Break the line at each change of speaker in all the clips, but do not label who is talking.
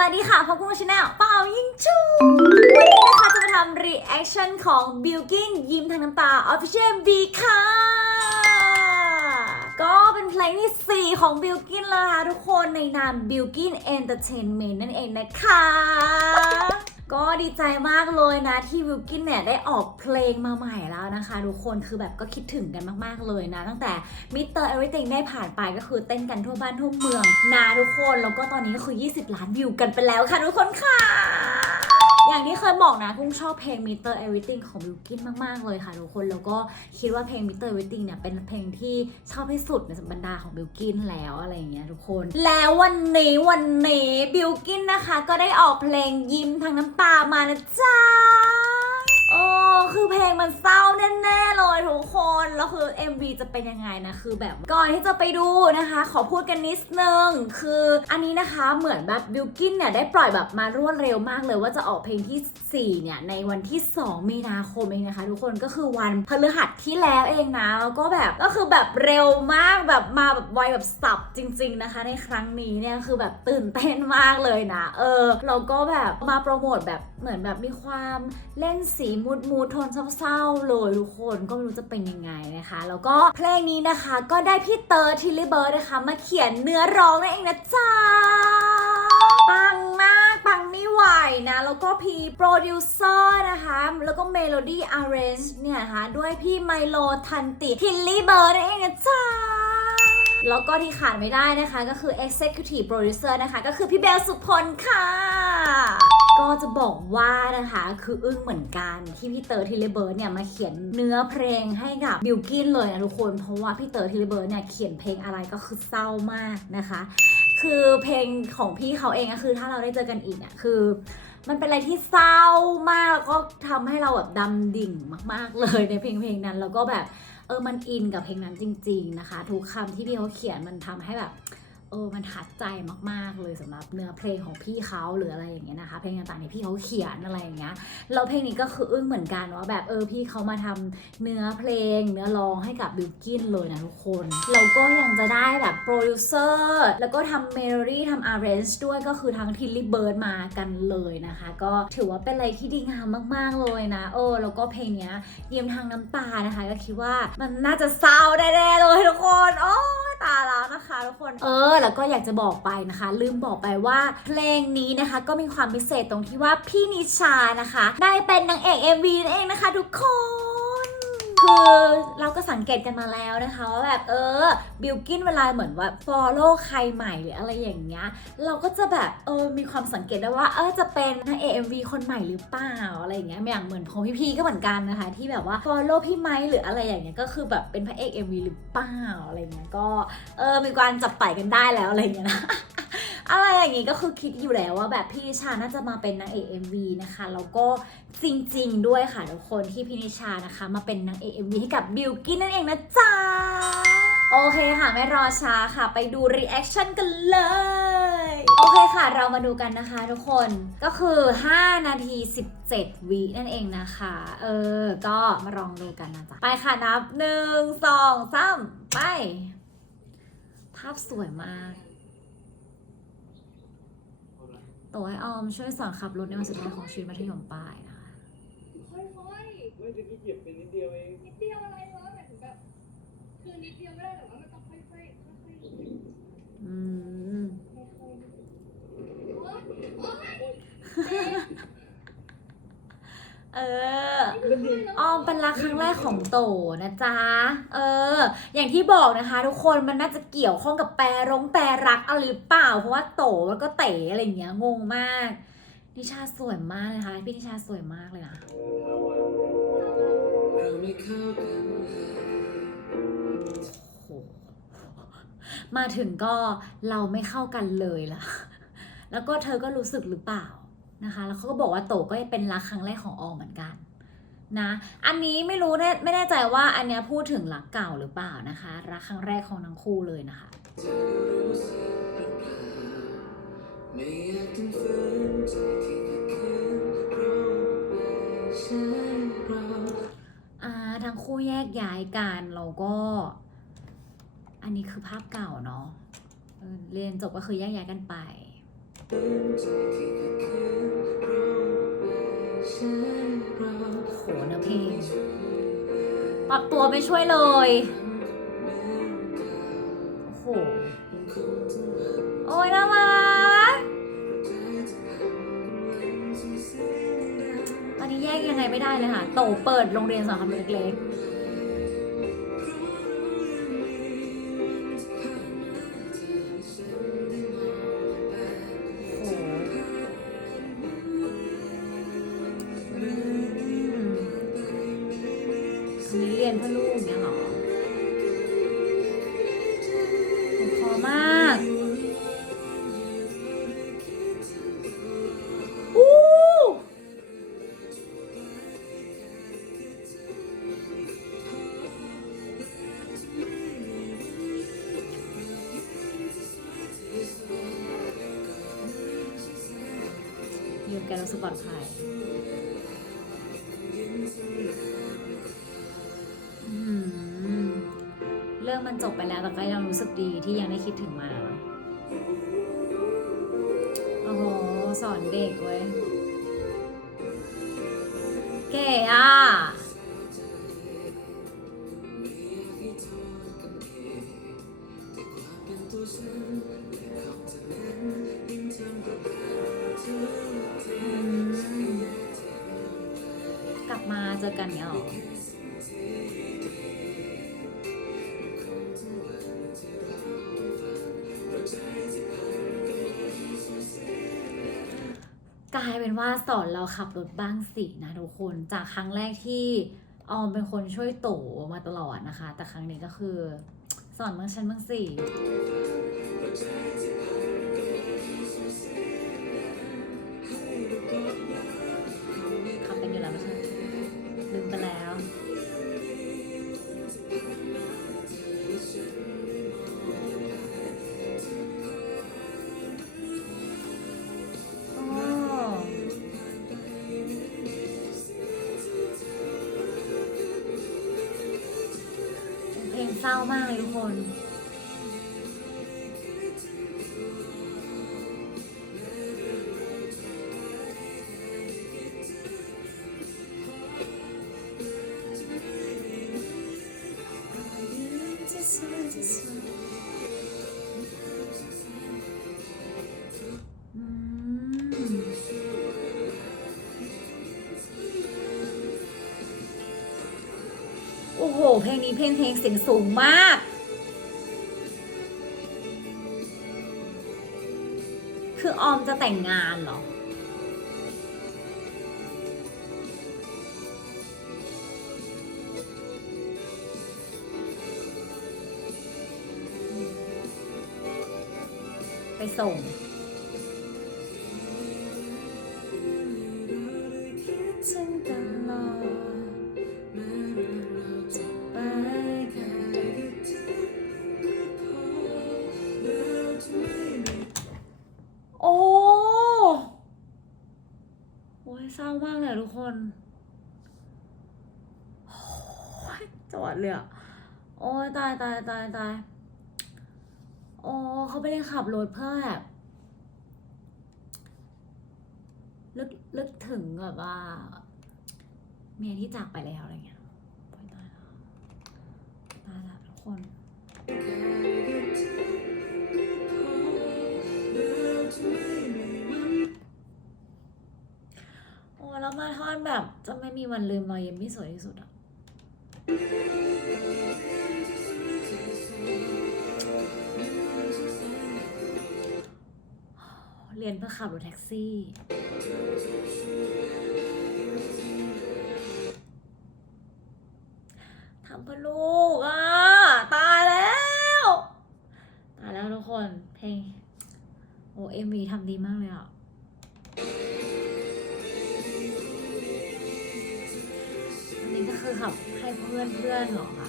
วัสดีค่ะพบกับชาแนลเป่ายิงชูวันนี้นะคะจะมาทำรีแอคชั่นของบิลกินยิ้มทางน้ำตา Official B ค่ะ ก็เป็นเพลงที่ 4 ของบิลกินแล้วนะคะทุกคนในนามบิลกินเอนเตอร์เทนเมนต์นั่นเองนะคะ ก็ดีใจมากเลยนะที่วิลกินเนี่ยได้ออกเพลงมาใหม่แล้วนะคะทุกคนคือแบบก็คิดถึงกันมากๆเลยนะ ตั้งแต่มิเตอร์เอ r y t h i n g ได้ผ่านไปก็คือเต้นกันทั่วบ้านทั่วเมืองนะทุกคน แล้วก็ตอนนี้ก็คือ 20 ล้านวิวกันไปแล้วค่ะทุกคนค่ะ อย่างที่เคยบอกนะกุ้งชอบเพลง Meter Everything ของบิวกินมาก ๆ เลยค่ะทุกคน แล้วก็คิดว่าเพลง Meter Everything เนี่ยเป็นเพลงที่ชอบที่สุดในบรรดาของบิวกินแล้วอะไรอย่างเงี้ยทุกคน แล้ววันนี้วันนี้บิวกินนะคะ ก็ได้ออกเพลงยิ้มทางน้ำตามานะจ๊า โอ้คือเพลงมันเศร้าแน่ๆเลยทุกคน แล้วคือ MV จะเป็นยังไงนะคือแบบก่อนที่จะไปดูนะคะ ขอพูดกันนิดนึง คืออันนี้นะคะเหมือนแบบบิลกินเนี่ยได้ปล่อยแบบมารวดเร็วมากเลยว่าจะออกเพลงที่ 4 เนี่ย ในวันที่ 2 มีนาคมเองนะคะทุกคนก็คือวันพฤหัสที่แล้วเองนะแล้วก็แบบก็คือแบบเร็วมากแบบมาแบบไวแบบสับจริง ๆนะคะ ในครั้งนี้เนี่ยคือแบบตื่นเต้นมากเลยนะ เออเราก็แบบมาโปรโมทแบบเหมือนแบบมีความเล่นสีมูดมูดโทนเศร้าๆเลยทุกคนก็ไม่รู้จะเป็นยังไงนะคะ แล้วก็เพลงนี้นะคะก็ได้พี่เตอร์ทิลลี่เบิร์ดนะคะ มาเขียนเนื้อร้องนั่นเองนะจ๊ะปังมากปังไม่ไหวนะ แล้วก็พีโปรดิวเซอร์นะคะ แล้วก็เมโลดี้อาร์เรนจ์เนี่ยนะคะด้วยพี่ไมโลทันติทิลลี่เบิร์ดนั่นเองนะจ๊ะแล้วก็ที่ขาดไม่ได้นะคะก็คือ Executive Producer นะคะ ก็คือพี่เบลสุพลค่ะ ก็จะบอกว่านะคะคืออึ้งเหมือนกันที่พี่เตอร์ทิเลเบิร์ดเนี่ยมาเขียนเนื้อเพลงให้กับบิลกินเลยนะทุกคนเพราะว่าพี่เตอร์ทิเลเบิร์ดเนี่ยเขียนเพลงอะไรก็คือเศร้ามากนะคะ คือเพลงของพี่เขาเองก็คือถ้าเราได้เจอกันอีกเนี่ยคือมันเป็นอะไรที่เศร้ามากแล้วก็ทำให้เราแบบดำดิ่งมาก ๆ เลยในเพลงเพลงนั้น แล้วก็แบบเออมันอินกับเพลงนั้นจริง ๆ นะคะ ทุกคำที่พี่เขาเขียนมันทำให้แบบ เออมันทัดใจมากๆเลยสำหรับเนื้อเพลงของพี่เขาหรืออะไรอย่างเงี้ยนะคะ เพลงต่างๆที่พี่เขาเขียนอะไรอย่างเงี้ยแล้วเพลงนี้ก็คืออึ้งเหมือนกันว่าแบบเออพี่เขามาทำเนื้อเพลง เนื้อร้องให้กับบิลกินเลยนะทุกคนแล้วก็ยังจะได้แบบโปรดิวเซอร์แล้วก็ทำเมโลดี้ทำอาร์เรนจ์ด้วยก็คือทั้งทิลลี่เบิร์ดมากันเลยนะคะ ก็ถือว่าเป็นอะไรที่ดีงามมาก ๆเลยนะเออแล้วก็เพลงเนี้ยเยี่ยมทางน้ำตานะคะ ก็คิดว่ามันน่าจะเศร้าแน่ๆเลยทุกคนโอ้ย ตาแล้วนะคะทุกคน เออ แล้วก็อยากจะบอกไปนะคะ ลืมบอกไปว่าเพลงนี้นะคะ ก็มีความพิเศษตรงที่ว่าพี่นิชานะคะ ได้เป็นนางเอก MV นั่นเองนะคะ ทุกคน คือเราก็สังเกตกันมาแล้วนะคะว่าแบบเออบิลกินเวลาเหมือนว่า follow ใครใหม่หรืออะไรอย่างเงี้ยเราก็จะแบบเออมีความสังเกตได้ว่าเออจะเป็นนางเอก MV คนใหม่หรือเปล่าอะไรอย่างเงี้ยอย่างเหมือนของพี่พีก็เหมือนกันนะคะ ที่แบบว่า follow พี่ไม้หรืออะไรอย่างเงี้ยก็คือแบบเป็นพระเอก MV หรือเปล่าอะไรเงี้ยก็เออมีการจับไต่กันได้แล้วอะไรเงี้ยนะ อะไรอย่างงี้ก็คือคิดอยู่แล้วว่าแบบพี่นิชาน่าจะมาเป็นนางเอก MV นะคะแล้วก็จริง ๆ ด้วยค่ะทุกคนที่พี่นิชานะคะ มาเป็นนางเอก MV ให้กับบิลกินนั่นเองนะจ๊ะโอเคค่ะ ไม่รอช้าค่ะ ไปดู reaction กันเลยโอเคค่ะ เรามาดูกันนะคะทุกคนก็คือ 5 นาที 17 วินั่นเองนะคะ เออ ก็มาลองดูกันนะจ๊ะไปค่ะนับ 1 2 3 ไป ภาพสวยมาก ตัวให้ออมช่วยสอนขับรถในวันสุดท้ายของชีวิตมัธยมปลายนะคะ
ค่อย
ไม่ได้ที่เหยียบไปนิดเดียวเอง
ๆนิดเดียวอะไรวะหมายถึงแบบคือนิดเดียวไม่ได้แต่ว่ามันต้องค่อยๆค่อยๆ
อืม
ค่อยๆโอ๊ยโอ๊ย
เอ อ ออมเป็นรักครั้งแรกของโตนะจ๊ะ เออ อย่างที่บอกนะคะ ทุกคนมันน่าจะเกี่ยวข้องกับแปรรงแปรรักอะไรหรือเปล่า เพราะว่าโตแล้วก็เต๋อะไรอย่างเงี้ยงงมาก นิชาสวยมากเลยนะคะ พี่นิชาสวยมากเลยนะ
เราไม่เข้ากันเลย
โอ้โหมาถึงก็เราไม่เข้ากันเลยล่ะ แล้วก็เธอก็รู้สึกหรือเปล่า นะคะ แล้วเขาก็บอกว่าโตก็เป็นรักครั้งแรกของออมเหมือนกันนะ อันนี้ไม่รู้แน่ไม่แน่ใจว่าอันเนี้ยพูดถึงรักเก่าหรือเปล่านะคะ รักครั้งแรกของทั้งคู่เลยนะคะ
ทั้
งคู่แยกย้ายกันแล้วก็ อันนี้คือภาพเก่าเนาะเออเรียนจบก็คือแยกย้ายกันไป นื้อ
เพลงปรับตัวไม่ช่วยเลย โอ้โห โอ้ยน่ารักตอนนี้แยกยังไงไม่ได้เลยค่ะ โตเปิดโรงเรียนสอนคำเล็กๆ นนี้เรียนเพื่อลูกเนี่ยหรอพอมากอู้ยืนกันรู้สึกปอดภัยอื มันจบไปแล้วแต่ก็ยังรู้สึกดีที่ยังได้คิดถึงมา โอ้โห สอนเด็กเว้ย เก๋อะกลับมาเจอกันเนี่ยหรอ ลายเป็นว่าสอนเราขับรถบ้างสินะทุกคน จากครั้งแรกที่ออมเป็นคนช่วยโตมาตลอดนะคะ แต่ครั้งนี้ก็คือ สอนบ้างฉันบ้างสิ อืมโอ้โห เพลงนี้เพลงเพลงเสียงสูงมาก ออมจะแต่งงานเหรอ ไปส่ง จอดเลยอะโอ้ยตายตายตายตายโอ้เขาไม่ได้ขับรถเพื่อแบบลึกลึกถึงแบบว่า เมียที่จากไปแล้วอะไรเงี้ยโอ๊ยตายแล้วตายแล้วทุกคนโอ้แล้วมาทอนแบบ จะไม่มีวันลืมรอยยิ้มที่สวยที่สุดอะ เรียนเพื่อขับรถแท็กซี่ ทำเพื่อลูกอะ ตายแล้ว ตายแล้วทุกคน เพลง โอ้เอ็มวีทำดีมากเลยอะ คือขับให้เพื่อนเพื่อนๆเหรอคะ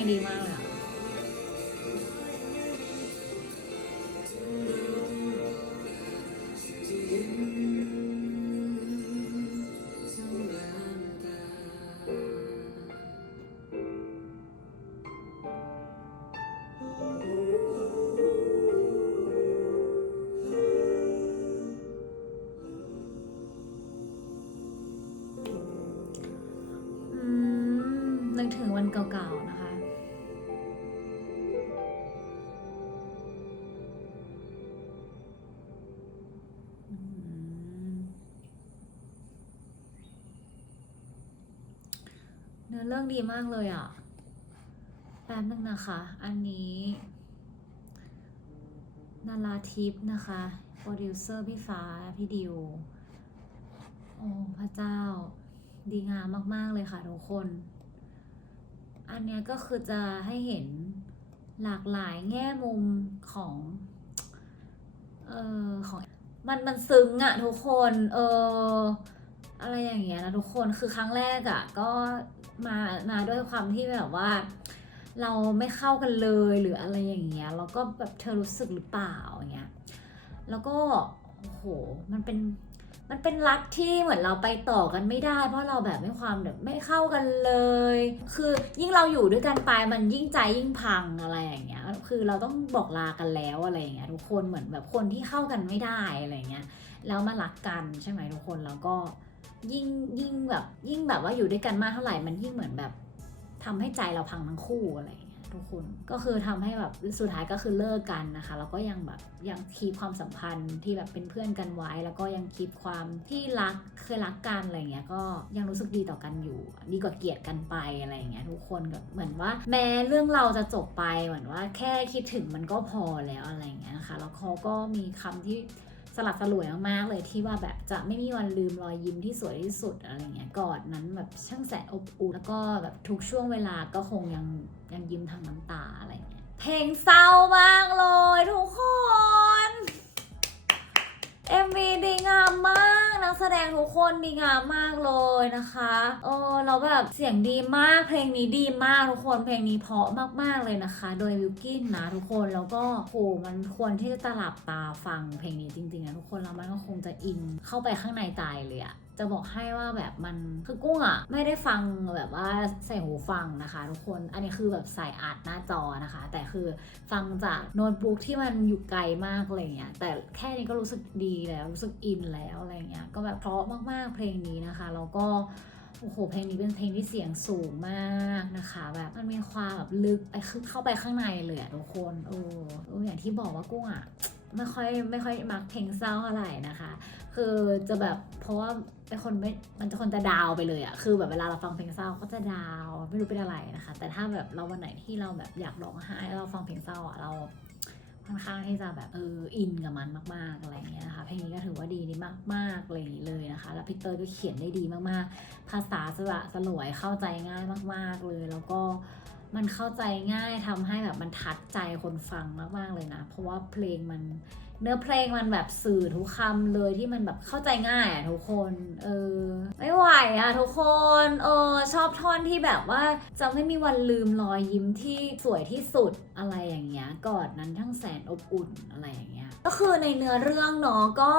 แสด เนื้อเรื่องดีมากเลยอะ แป๊บนึงนะคะ อันนี้นาราทิพนะคะ โปรดิวเซอร์พี่ฟ้า พี่ดิว โอ้พระเจ้า ดีงามมาก ๆ เลยค่ะทุกคน อันเนี้ยก็คือจะให้เห็นหลากหลายแง่มุมของ เออของมันมันซึ้งอะทุกคน เอออะไรอย่างเงี้ยนะทุกคน คือครั้งแรกอะก็ มามาด้วยความที่แบบว่า เราไม่เข้ากันเลยหรืออะไรอย่างเงี้ยแล้วก็แบบเธอรู้สึกหรือเปล่าอย่างเงี้ยแล้วก็โอ้โหมันเป็นมันเป็นรักที่เหมือนเราไปต่อกันไม่ได้ เพราะเราแบบไม่ความแบบไม่เข้ากันเลย คือยิ่งเราอยู่ด้วยกันไปมันยิ่งใจยิ่งพังอะไรอย่างเงี้ย คือเราต้องบอกลากันแล้วอะไรอย่างเงี้ยทุกคนเหมือนแบบคนที่เข้ากันไม่ได้อะไรอย่างเงี้ยแล้วมารักกันใช่ไหมทุกคนแล้วก็ ยิ่งยิ่งแบบ ยิ่งแบบว่าอยู่ด้วยกันมากเท่าไหร่มันยิ่งเหมือนแบบทำให้ใจเราพังทั้งคู่อะไรอย่างเงี้ยทุกคนก็คือทำให้แบบสุดท้ายก็คือเลิกกันนะคะแล้วก็ยังแบบยังคีปความสัมพันธ์ที่แบบเป็นเพื่อนกันไว้ แล้วก็ยังคีปความที่รักเคยรักกันอะไรเงี้ยก็ยังรู้สึกดีต่อกันอยู่ ดีกว่าเกลียดกันไปอะไรเงี้ยทุกคนแบบเหมือนว่า แม้เรื่องเราจะจบไปเหมือนว่าแค่คิดถึงมันก็พอแล้วอะไรเงี้ยนะคะแล้วเขาก็มีคำที่ สลัดสลวยมากๆเลยที่ว่าแบบจะไม่มีวันลืมรอยยิ้มที่สวยที่สุดอะไรเงี้ยกอดนั้นแบบช่างแสนอบอุ่นแล้วก็แบบทุกช่วงเวลาก็คงยังยังยิ้มทางน้ำตาอะไรเงี้ยเพลงเศร้ามากเลยทุกคน MV ดีงามมาก นักแสดงทุกคนดีงามมากเลยนะคะเออเราแบบเสียงดีมากเพลงนี้ดีมากทุกคนเพลงนี้เพราะมากๆเลยนะคะ โดยวิลกินนะทุกคนแล้วก็โหมันควรที่จะตลับตาฟังเพลงนี้จริงๆนะทุกคนแล้วมันก็คงจะอินเข้าไปข้างในใจเลยอะ จะบอกให้ว่าแบบมันคือกุ้งอะไม่ได้ฟังแบบว่าใส่หูฟังนะคะทุกคนอันนี้คือแบบใส่อัดหน้าจอนะคะ แต่คือฟังจากโน้ตบุ๊กที่มันอยู่ไกลมากอะไรเงี้ยแต่แค่นี้ก็รู้สึกดีแล้วรู้สึกอินแล้วอะไรเงี้ยก็แบบเพราะมากๆเพลงนี้นะคะแล้วก็โอ้โหเพลงนี้เป็นเพลงที่เสียงสูงมากนะคะ แบบมันมีความแบบลึกไปคือเข้าไปข้างในเลยอะทุกคนโอ้เอออย่างที่บอกว่ากุ้งอะไม่ค่อยไม่ค่อยมักเพลงเศร้าเท่าไหร่นะคะ คือจะแบบเพราะว่า เป็นคนไม่ มันจะคนจะดาวไปเลยอะคือแบบเวลาเราฟังเพลงเศร้าก็จะดาวไม่รู้เป็นอะไรนะคะ แต่ถ้าแบบเราวันไหนที่เราแบบอยากร้องไห้เราฟังเพลงเศร้าอะเราค่อนข้างที่จะแบบเอออินกับมันมากๆอะไรเงี้ยนะคะเพลงนี้ก็ถือว่าดีนี่มากๆอะไรอย่างงี้เลยนะคะ แล้วพี่เตอร์ก็เขียนได้ดีมากๆ ภาษาสละสลวยเข้าใจง่ายมาก ๆเลย แล้วก็มันเข้าใจง่ายทำให้แบบมันทัดใจคนฟังมากๆเลยนะ เพราะว่าเพลงมัน เนื้อเพลงมันแบบสื่อทุกคำเลยที่มันแบบเข้าใจง่ายอะทุกคน เออ ไม่ไหวอะทุกคน เออ ชอบท่อนที่แบบว่าจะไม่มีวันลืมรอยยิ้มที่สวยที่สุดอะไรอย่างเงี้ยกอดนั้นทั้งแสนอบอุ่นอะไรอย่างเงี้ย ก็คือในเนื้อเรื่องเนาะก็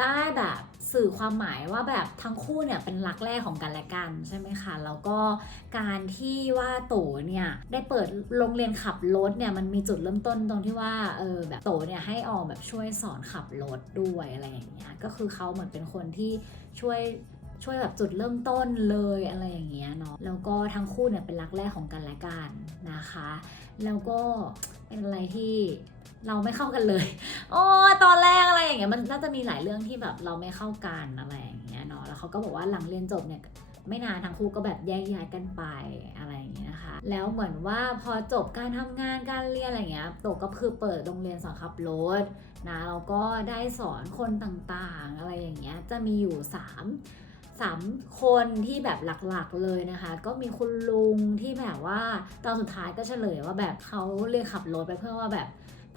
ได้แบบสื่อความหมายว่าแบบทั้งคู่เนี่ยเป็นรักแรกของกันและกันใช่ไหมคะแล้วก็การที่ว่าโตเนี่ยได้เปิดโรงเรียนขับรถเนี่ยมันมีจุดเริ่มต้นตรงที่ว่าเออแบบโตเนี่ยให้ออกแบบช่วยสอนขับรถด้วยอะไรอย่างเงี้ยก็คือเขาเหมือนเป็นคนที่ช่วยช่วยแบบจุดเริ่มต้นเลยอะไรอย่างเงี้ยเนาะแล้วก็ทั้งคู่เนี่ยเป็นรักแรกของกันและกันนะคะ แล้วก็ เป็นอะไรที่เราไม่เข้ากันเลย โอ้ตอนแรกอะไรอย่างเงี้ยมันน่าจะมีหลายเรื่องที่แบบเราไม่เข้ากันอะไรอย่างเงี้ยเนาะแล้วเขาก็บอกว่าหลังเรียนจบเนี่ยไม่นานทั้งคู่ก็แบบแยกย้ายกันไปอะไรอย่างเงี้ยนะคะ แล้วเหมือนว่าพอจบการทำงานการเรียนอะไรเงี้ยโตก็คือเปิดโรงเรียนสอนขับรถนะแล้วก็ได้สอนคนต่างๆ อะไรอย่างเงี้ยจะมีอยู่ส สามคนที่แบบหลักๆเลยนะคะ ก็มีคุณลุงที่แบบว่าตอนสุดท้ายก็เฉลยว่าแบบเขาเรียนขับรถไปเพื่อว่าแบบ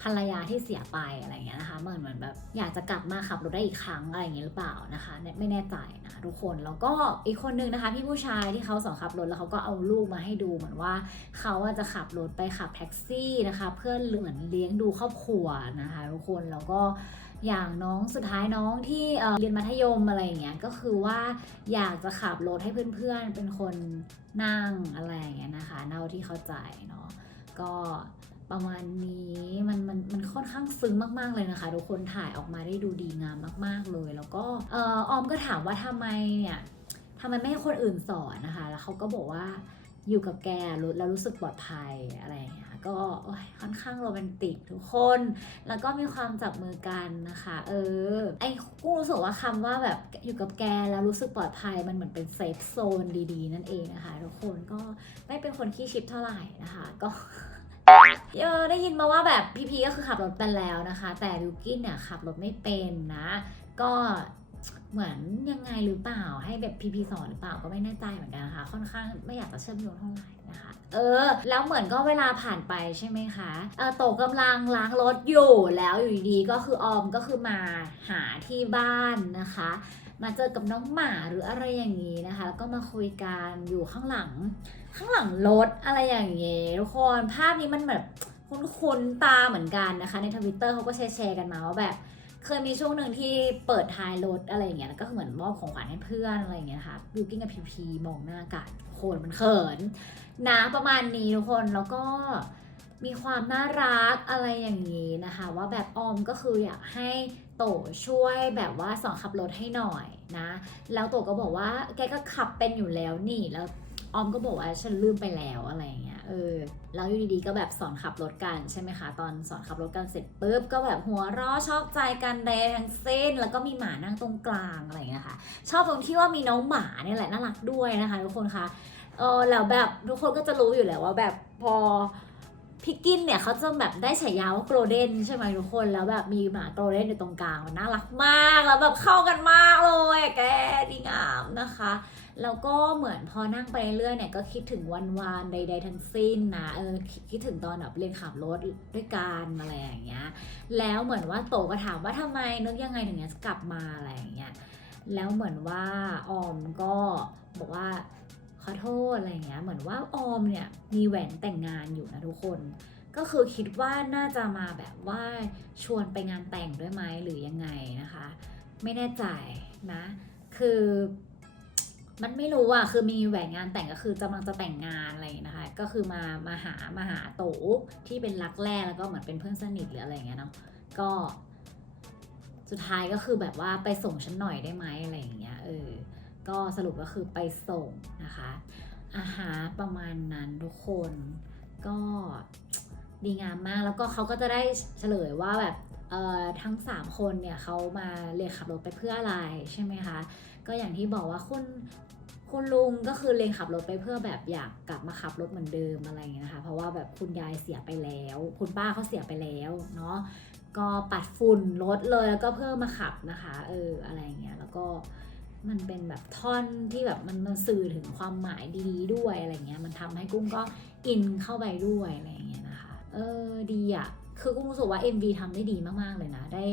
ภรรยาที่เสียไปอะไรเงี้ยนะคะเหมือนเหมือนแบบอยากจะกลับมาขับรถได้อีกครั้งอะไรอย่างเงี้ยหรือเปล่านะคะไม่แน่ใจนะทุกคนแล้วก็อีกคนนึงนะคะพี่ผู้ชายที่เขาสอนขับรถแล้วเขาก็เอาลูกมาให้ดูเหมือนว่าเขาจะขับรถไปขับแท็กซี่นะคะ เพื่อเหมือนเลี้ยงดูครอบครัวนะคะ ทุกคนแล้วก็ อย่างน้องสุดท้ายน้องที่เรียนมัธยมอะไรอย่างเงี้ยก็คือว่าอยากจะขับรถให้เพื่อนๆ เป็นคนนั่งอะไรอย่างเงี้ยนะคะเท่าที่เข้าใจเนาะก็ประมาณนี้มันมันมันค่อนข้างซึ้งมากๆเลยนะคะ ทุกคนถ่ายออกมาได้ดูดีงามมากๆเลย แล้วก็เออออมก็ถามว่าทำไมเนี่ยทำไมไม่ให้คนอื่นสอนนะคะ แล้วเขาก็บอกว่าอยู่กับแกรู้แล้วรู้สึกปลอดภัยอะไรอย่างเงี้ย ก็ค่อนข้างโรแมนติกทุกคน แล้วก็มีความจับมือกันนะคะ เออ ไอ้กูรู้สึกว่าคำว่าแบบอยู่กับแกแล้วรู้สึกปลอดภัยมันเหมือนเป็นเซฟโซนดีๆ นั่นเองนะคะทุกคนก็ไม่เป็นคนขี้ชิปเท่าไหร่นะคะก็เออได้ยินมาว่าแบบพี่พีก็คือขับรถเป็นแล้วนะคะ แต่บิวกินเนี่ยขับรถไม่เป็นนะ ก็เหมือนยังไงหรือเปล่าให้แบบพีพีสอนหรือเปล่าก็ไม่แน่ใจเหมือนกันนะคะค่อนข้างไม่อยากจะเชื่อมโยงเท่าไหร่ เออ แล้วเหมือนก็เวลาผ่านไปใช่ไหมคะเออโตกำลังล้างรถอยู่แล้วอยู่ดีก็คือออมก็คือมาหาที่บ้านนะคะ มาเจอกับน้องหมาหรืออะไรอย่างนี้นะคะ แล้วก็มาคุยกันอยู่ข้างหลัง ข้างหลังรถอะไรอย่างเงี้ยทุกคนภาพนี้มันแบบคุ้นๆตาเหมือนกันนะคะ ในทวิตเตอร์เขาก็แชร์กันมาว่าแบบ เคยมีช่วงหนึ่งที่เปิดท้ายรถอะไรอย่างเงี้ยแล้วก็เหมือนมอบของขวัญให้เพื่อนอะไรอย่างเงี้ยนะคะบิวกิ้งกับพีพีมองหน้ากันโคนมันเขินนะประมาณนี้ทุกคนแล้วก็มีความน่ารักอะไรอย่างนี้นะคะ ว่าแบบออมก็คืออยากให้โตช่วยแบบว่าสอนขับรถให้หน่อยนะ แล้วโตก็บอกว่าแกก็ขับเป็นอยู่แล้วนี่แล้วออมก็บอกว่าฉันลืมไปแล้วอะไรอย่างเงี้ย เออแล้วอยู่ดีๆก็แบบสอนขับรถกันใช่ไหมคะ ตอนสอนขับรถกันเสร็จปุ๊บก็แบบหัวเราะชอบใจกันแดทั้งเส้น แล้วก็มีหมานั่งตรงกลางอะไรอย่างเงี้ยค่ะ ชอบตรงที่ว่ามีน้องหมาเนี่ยแหละน่ารักด้วยนะคะ ทุกคนคะเออแล้วแบบทุกคนก็จะรู้อยู่แล้วว่าแบบพอพี่กินเนี่ยเขาจะแบบได้ฉายาว่าโกลเด้นใช่ไหมทุกคนแล้วแบบมีหมาโกลเด้นอยู่ตรงกลางมันน่ารักมากแล้วแบบเข้ากันมากเลยแกดีงามนะคะ แล้วก็เหมือนพอนั่งไปเรื่อยๆเนี่ยก็คิดถึงวันวานๆใด ๆ ทั้งสิ้นนะเออคิดถึงตอนแบบเรียนขับรถด้วยกันอะไรอย่างเงี้ยแล้วเหมือนว่าโตก็ถามว่าทำไมนึกยังไงถึงจะกลับมาอะไรอย่างเงี้ยแล้วเหมือนว่าออมก็บอกว่าขอโทษอะไรอย่างเงี้ยเหมือนว่าออมเนี่ยมีแหวนแต่งงานอยู่นะทุกคนก็คือคิดว่าน่าจะมาแบบว่าชวนไปงานแต่งด้วยไหมหรือยังไงนะคะ ไม่แน่ใจนะ คือ มันไม่รู้อะคือมีแหวนงานแต่งก็คือกำลังจะแต่งงานอะไรนะคะ ก็คือมามาหามาหาโตที่เป็นรักแรกแล้วก็เหมือนเป็นเพื่อนสนิทหรืออะไรเงี้ยเนาะก็สุดท้ายก็คือแบบว่าไปส่งฉันหน่อยได้ไหมอะไรอย่างเงี้ยเออก็สรุปก็คือไปส่งนะคะอาหารประมาณนั้นทุกคนก็ดีงามมากแล้วก็เขาก็จะได้เฉลยว่าแบบเอ่อทั้ง 3 คนเนี่ยเขามาเรียนขับรถไปเพื่ออะไรใช่ไหมคะ ก็อย่างที่บอกว่าคุณ คุณลุงก็คือเรียนขับรถไปเพื่อแบบอยากกลับมาขับรถเหมือนเดิมอะไรอย่างเงี้ยนะคะ เพราะว่าแบบคุณยายเสียไปแล้ว คุณป้าเขาเสียไปแล้วเนาะก็ปัดฝุ่นรถเลยแล้วก็เพื่อมาขับนะคะเอออะไรอย่างเงี้ยแล้วก็มันเป็นแบบท่อนที่แบบมันมันสื่อถึงความหมายดีด้วยอะไรเงี้ยมันทำให้กุ้งก็อินเข้าไปด้วยอะไรเงี้ยนะคะ เออดีอะ่ะคือกุ้งรู้สึกว่า MV ทำได้ดีมากๆเลยนะ ได้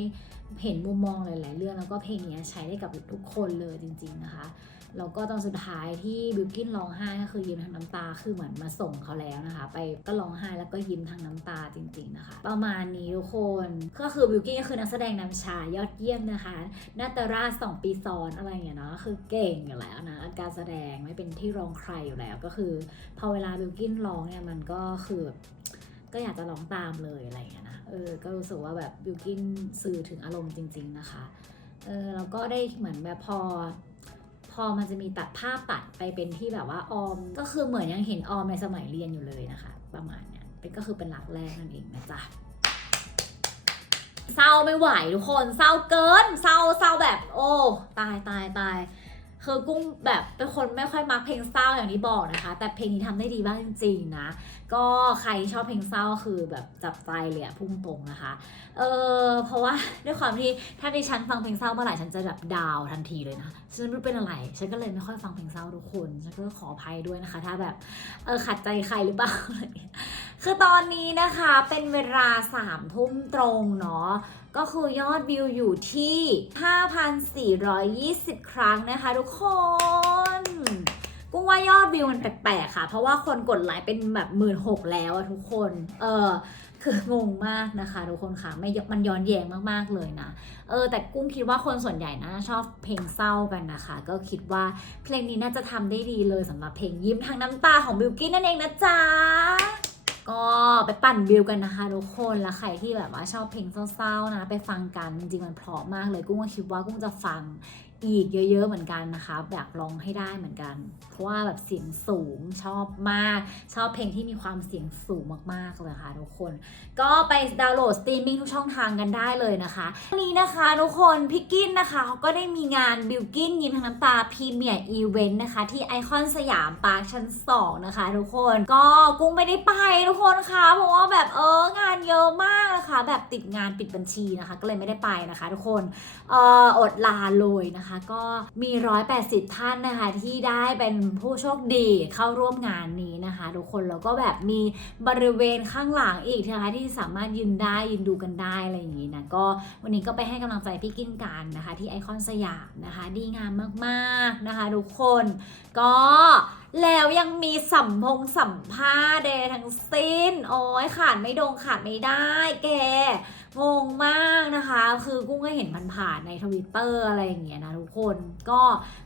เห็นมุมมองหลาย ๆ เรื่องแล้วก็เพลงเนี้ยใช้ได้กับทุกคนเลยจริง ๆนะคะ แล้วก็ตอนสุดท้ายที่บิวกินร้องไห้ก็คือยิ้มทางน้ำตาคือเหมือนมาส่งเขาแล้วนะคะ ไปก็ร้องไห้แล้วก็ยิ้มทางน้ำตาจริง ๆนะคะ ประมาณนี้ทุกคนก็คือบิวกินก็คือนักแสดงนำชายยอดเยี่ยมนะคะนาตาราสองปีซ้อนอะไรอย่างเงี้ยเนาะคือเก่งอยู่แล้วนะการแสดงไม่เป็นที่รองใครอยู่แล้วก็คือ พอเวลาบิวกินร้องเนี่ยมันก็คือก็อยากจะร้องตามเลยอะไรอย่างเงี้ยนะเออก็รู้สึกว่าแบบบิวกินสื่อถึงอารมณ์จริง ๆนะคะเออแล้วก็ได้เหมือนแบบพอ พอมันจะมีตัดภาพตัดไปเป็นที่แบบว่าออม ก็คือเหมือนยังเห็นออมในสมัยเรียนอยู่เลยนะคะ ประมาณเนี้ยเป็นก็คือเป็นหลักแรกนั่นเองนะจ๊ะเศร้าไม่ไหวทุกคนเศร้าเกินเศร้าเศร้าแบบ โอ้ ตายตายตาย คือกุ้งแบบเป็นคนไม่ค่อยมักเพลงเศร้าอย่างที่บอกนะคะ แต่เพลงนี้ทำได้ดีมากจริงๆนะ ก็ใครที่ชอบเพลงเศร้าคือแบบจับใจเลยอะพุ่งตรงนะคะ เออเพราะว่าด้วยความที่ถ้าดิฉันฟังเพลงเศร้าเมื่อไหร่ฉันจะแบบดาวทันทีเลยนะ ฉันไม่รู้เป็นอะไร ฉันก็เลยไม่ค่อยฟังเพลงเศร้าทุกคน ฉันก็ขออภัยด้วยนะคะ ถ้าแบบเออขัดใจใครหรือเปล่าเงี้ยคือตอนนี้นะคะเป็นเวลาสามทุ่มตรงเนาะ ก็คือยอดวิวอยู่ที่ 5,420 ครั้งนะคะทุกคนกุ้งว่ายอดวิวมันแปลกๆค่ะ เพราะว่าคนกดไลค์เป็นแบบหมื่นหกแล้วอะทุกคน เออคืองงมากนะคะทุกคนค่ะไม่มันย้อนแย้งมากๆเลยนะเออแต่กุ้งคิดว่าคนส่วนใหญ่นะชอบเพลงเศร้ากันนะคะ ก็คิดว่าเพลงนี้น่าจะทำได้ดีเลยสำหรับเพลงยิ้มทางน้ำตาของบิวกิ้นนั่นเองนะจ๊ะ ก็ไปปั่นวิวกันนะคะทุกคนแล้วใครที่แบบว่าชอบเพลงเศร้าๆนะ ไปฟังกันจริงๆมันเพราะมากเลยกุ้งก็คิดว่ากุ้งจะฟัง อีกเยอะๆเหมือนกันนะคะอยากลองให้ได้เหมือนกัน เพราะว่าแบบเสียงสูงชอบมาก ชอบเพลงที่มีความเสียงสูงมากๆเลยค่ะทุกคน ก็ไปดาวน์โหลดสตรีมมิ่งทุกช่องทางกันได้เลยนะคะวันนี้นะคะทุกคนพี่กินนะคะเขาก็ได้มีงานบิวกินยิ้มทางน้ำตาพรีเมียร์อีเวนต์นะคะ ที่ไอคอนสยามปาร์คชั้น 2 นะคะ ทุกคนก็กุ้งไม่ได้ไปทุกคนคะเพราะว่าแบบเอองานเยอะมากนะคะ แบบติดงานปิดบัญชีนะคะ ก็เลยไม่ได้ไปนะคะ ทุกคนเอออดลาเลยนะคะก็มี 180 ท่านนะคะที่ได้เป็นผู้โชคดีเข้าร่วมงานนี้นะคะทุกคนแล้วก็แบบมีบริเวณข้างหลังอีกนะคะที่สามารถยืนได้ยืนดูกันได้อะไรอย่างนี้นะก็วันนี้ก็ไปให้กำลังใจพี่กินกันนะคะ ที่ไอคอนสยามนะคะ ดีงามมากๆนะคะทุกคนก็แล้วยังมีสัมพงสัมภาษณ์ใดทั้งสิ้น โอ้ยขาดไม่ดงขาดไม่ได้แก งงมากนะคะ คือกุ้งก็เห็นผ่านๆในทวิตเตอร์อะไรอย่างเงี้ยนะทุกคน ก็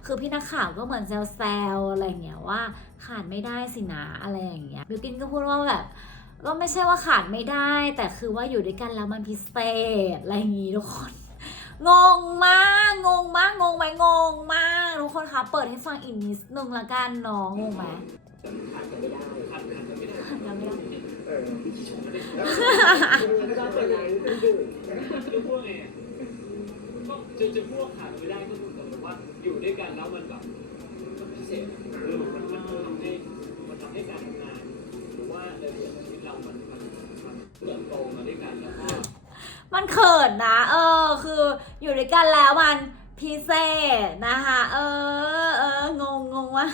คือพี่นักข่าวก็เหมือนแซวๆอะไรอย่างเงี้ยว่าขาดไม่ได้สินะอะไรอย่างเงี้ยบิวกินก็พูดว่าแบบก็ไม่ใช่ว่าขาดไม่ได้ แต่คือว่าอยู่ด้วยกันแล้วมันพิเศษอะไรอย่างงี้ทุกคนงงมากงงมากงงไหมงงมากทุกคนคะเปิดให้ฟังอีกนิดนึงละกันเนาะงงไหม
ขาดกันไม่ได้ขาดกันไม่ได้
ยังไม่ได้
เออพี่ชมไม่ได้เรา
จะพูดไงก็จะจะพูดว่าขาดไม่ได้ก็คือแต่ว่าอยู่ด้วยกันแล้วมันแบบมันพิเศษอะคือมันมันทำให้มันทำให้การทำงานหรือว่าในเรื่องชีวิตเรา มันมันมันเติบโตมาด้วยกันแล้วก็
มันเขินนะ เออ คืออยู่ด้วยกันแล้วมัน พิเศษนะคะ เออเอองงงงวะ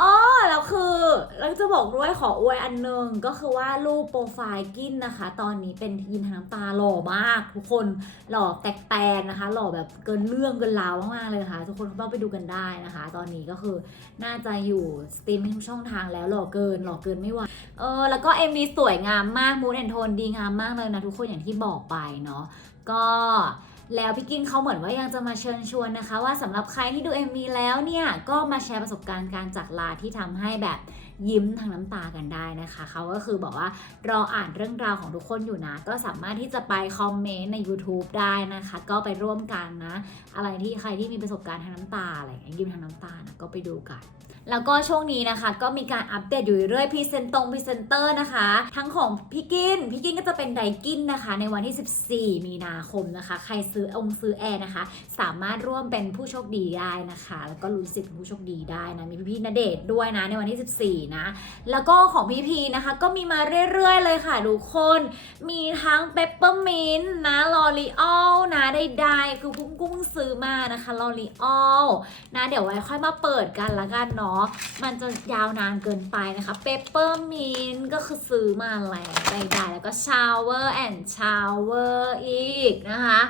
อ๋อแล้วคือเราจะบอกด้วยขออวยอันหนึ่งก็คือว่ารูปโปรไฟล์กินนะคะ ตอนนี้เป็นยินทางตาหล่อมาก ทุกคนหล่อแตกแตนนะคะ หล่อแบบเกินเรื่องเกินราวมากๆเลยค่ะ ทุกคนต้องไปดูกันได้นะคะ ตอนนี้ก็คือน่าจะอยู่สตรีมทุกช่องทางแล้วหล่อเกินหล่อเกินไม่ไหวเออแล้วก็ MV สวยงามมากมูดแอนโทนดีงามมากเลยนะทุกคนอย่างที่บอกไปเนาะก็ แล้วพี่กินเขาเหมือนว่ายังจะมาเชิญชวนนะคะ ว่าสำหรับใครที่ดู MV แล้วเนี่ย ก็มาแชร์ประสบการณ์การจากลาที่ทำให้แบบยิ้มทางน้ำตากันได้นะคะ เขาก็คือบอกว่ารออ่านเรื่องราวของทุกคนอยู่นะ ก็สามารถที่จะไปคอมเมนต์ใน YouTube ได้นะคะ ก็ไปร่วมกันนะ อะไรที่ใครที่มีประสบการณ์ทางน้ำตาอะไรอย่างเงี้ยยิ้มทางน้ำตานะก็ไปดูกัน แล้วก็ช่วงนี้นะคะก็มีการอัปเดตอยู่เรื่อยพรีเซนต์ตรงพรีเซนเตอร์นะคะ ทั้งของพี่กินพี่กินก็จะเป็นไดกินนะคะ ในวันที่ 14 มีนาคมนะคะ ใครซื้อองค์ซื้อแอร์นะคะ สามารถร่วมเป็นผู้โชคดีได้นะคะ แล้วก็ลุ้นสิทธิ์ผู้โชคดีได้นะมีพี่พี่ณเดชด้วยนะในวันที่ 14 นะ แล้วก็ของพี่พีนะคะก็มีมาเรื่อยๆ เลยค่ะทุกคนมีทั้งเปปเปอร์มินต์นะลอรีออลนะใดๆคือกุ้งกุ้งซื้อมานะคะลอรีออลนะ เดี๋ยวไว้ค่อยมาเปิดกันละกันเนาะมันจะยาวนานเกินไปนะคะเปปเปอร์มินก็คือซื้อมาแล้วใดๆแล้วก็ชาวเวอร์แอนด์ชาวเวอร์อีกนะคะ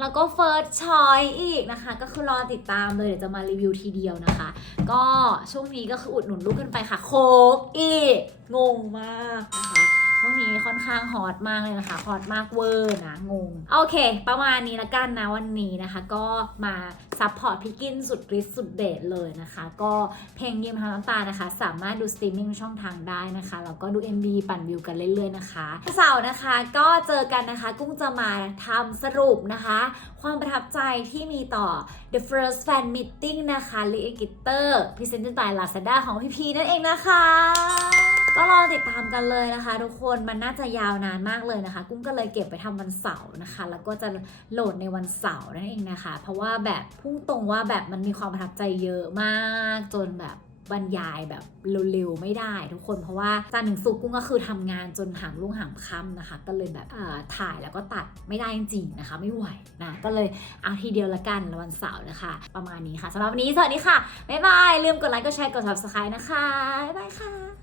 แล้วก็เฟิร์สชอยอีกนะคะ ก็คือรอติดตามเลยเดี๋ยวจะมารีวิวทีเดียวนะคะ ก็ช่วงนี้ก็คืออุดหนุนลูกกันไปค่ะ โคกอีก งงมากนะคะ ช่วงนี้ค่อนข้างฮอตมากเลยนะคะฮอตมากเวอร์นะงง โอเค ประมาณนี้ละกันนะวันนี้นะคะ ก็มาซัพพอร์ตพี่กินสุดฤทธิ์สุดเดชเลยนะคะ ก็เพลงยิ้มทางน้ำตานะคะ สามารถดูสตรีมมิ่งช่องทางได้นะคะแล้วก็ดู MV ปั่นวิวกันเรื่อยๆนะคะเสาร์นะคะก็เจอกันนะคะ กุ้งจะมาทำสรุปนะคะ ความประทับใจที่มีต่อ The First Fan Meeting นะคะ l e a g i t e r Presented by Lazada ของพี่พีนั่นเองนะคะ ก็รอติดตามกันเลยนะคะ ทุกคนมันน่าจะยาวนานมากเลยนะคะ กุ้งก็เลยเก็บไปทำวันเสาร์นะคะ แล้วก็จะโหลดในวันเสาร์นั่นเองนะคะ เพราะว่าแบบพุ่งตรงว่าแบบมันมีความประทับใจเยอะมากจนแบบบรรยายแบบเร็วๆไม่ได้ทุกคนเพราะว่าจันทร์ถึงศุกกุ้งก็คือทำงานจนหามรุ่งหามค่ำนะคะ ก็เลยแบบถ่ายแล้วก็ตัดไม่ได้จริงๆนะคะ ไม่ไหวนะก็เลยเอาทีเดียวละกันวันเสาร์นะคะ ประมาณนี้ค่ะสำหรับวันนี้สวัสดีค่ะบ๊ายบายลืมกดไลค์กดแชร์กด subscribe นะคะบ๊ายบายค่ะ